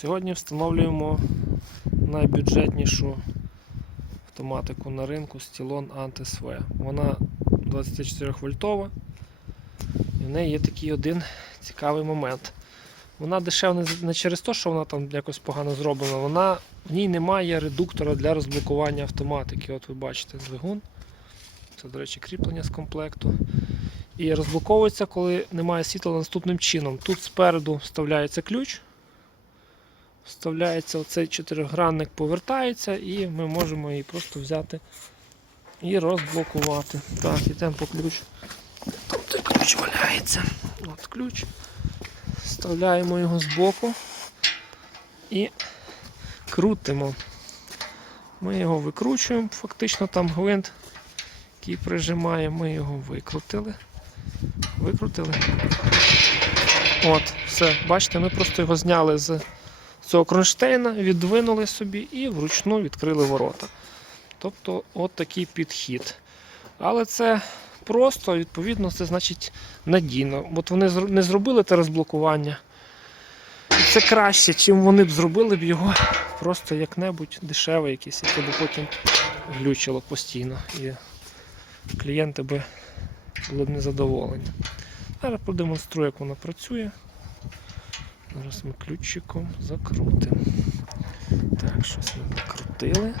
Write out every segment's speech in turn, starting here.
Сьогодні встановлюємо найбюджетнішу автоматику на ринку Stylon Antis V. Вона 24 вольтова. І в неї є такий один цікавий момент. Вона дешева не не через те, що вона там якось погано зроблена. Вона в ній немає редуктора для розблокування автоматики. От ви бачите двигун. Це, до речі, кріплення з комплекту. І розблоковується, коли немає світла наступним чином. Тут спереду вставляється ключ. Вставляється оцей чотиригранник, повертається, і ми можемо її просто взяти і розблокувати. Так, йдемо по ключ. Там той ключ валяється. От ключ. Вставляємо його збоку і крутимо. Ми його викручуємо, фактично там гвинт, який прижимає, ми його викрутили. Викрутили. От, все, бачите, ми просто його зняли з цього кронштейна, віддвинули собі і вручну відкрили ворота. Тобто от такий підхід. Але це просто, відповідно, це значить надійно. От вони не зробили те розблокування. Це краще, чим вони б зробили б його просто як-небудь дешеве якесь, яке б потім глючило постійно. І клієнти би були б незадоволені. Зараз продемонструю, як вона працює. Зараз ми ключиком закрутимо. Так, щось ми накрутили.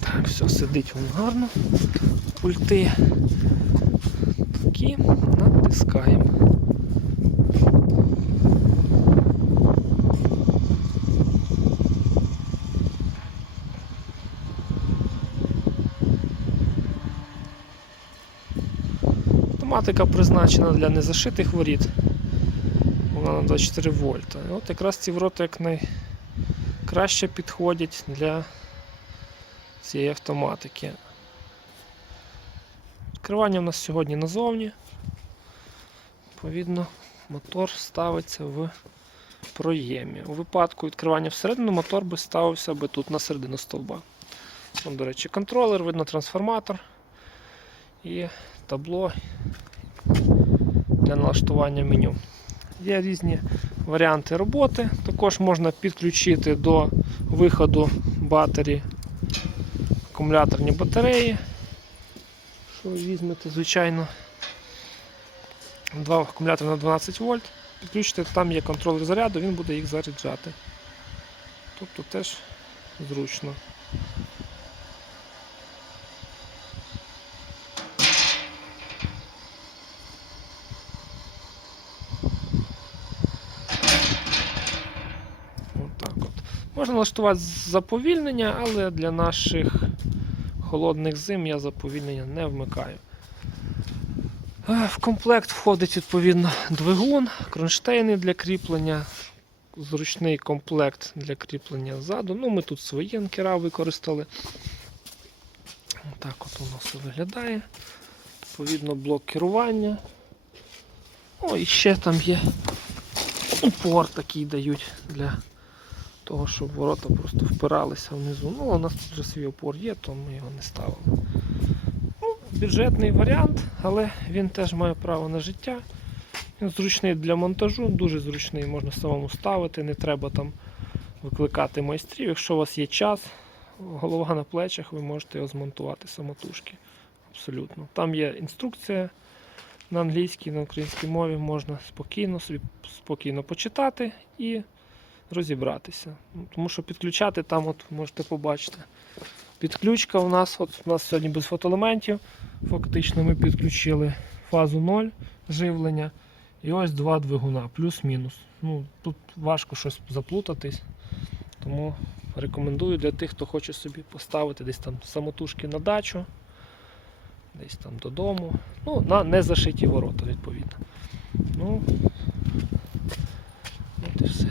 Так, все сидить воно гарно. Пульти. Такі натискаємо. Автоматика призначена для незашитих воріт. Вона на 24 вольта. От якраз ці ворота як найкраще підходять для цієї автоматики. Відкривання у нас сьогодні назовні. Відповідно, мотор ставиться в проємі. У випадку відкривання всередину мотор би ставився би тут на середину стовба. Вон, до речі, контролер, видно трансформатор і табло для налаштування меню. Є різні варіанти роботи. Також можна підключити до виходу батарії акумуляторні батареї. Що ви візьмете, звичайно, два акумулятори на 12 вольт. Підключите, там є контролер заряду, він буде їх заряджати. Тобто теж зручно. Отак от. Можна налаштувати заповільнення, але для наших холодних зим я заповільнення не вмикаю. Е, В комплект входить відповідно двигун, кронштейни для кріплення, зручний комплект для кріплення ззаду. Ну, ми тут свої анкера використали. Так от воно все виглядає. Відповідно, блок керування. О, і ще там є упор такий дають для того, щоб ворота просто впиралися внизу. Ну, у нас тут вже свій опор є, то ми його не ставимо. Ну, бюджетний варіант, але він теж має право на життя. Він зручний для монтажу, дуже зручний, можна самому ставити, не треба там викликати майстрів. Якщо у вас є час, голова на плечах, ви можете його змонтувати самотужки. Абсолютно. Там є інструкція на англійській, на українській мові, можна спокійно собі спокійно почитати і розібратися. Ну, Тому що підключати там, от можете побачити. Підключка у нас, от у нас сьогодні без фотоелементів. Фактично ми підключили фазу 0 живлення. І ось два двигуна, плюс-мінус. Ну, Тут важко щось заплутатись. Тому рекомендую для тих, хто хоче собі поставити десь там самотужки на дачу, десь там додому. Ну, на незашиті ворота, відповідно. Ну, от і все.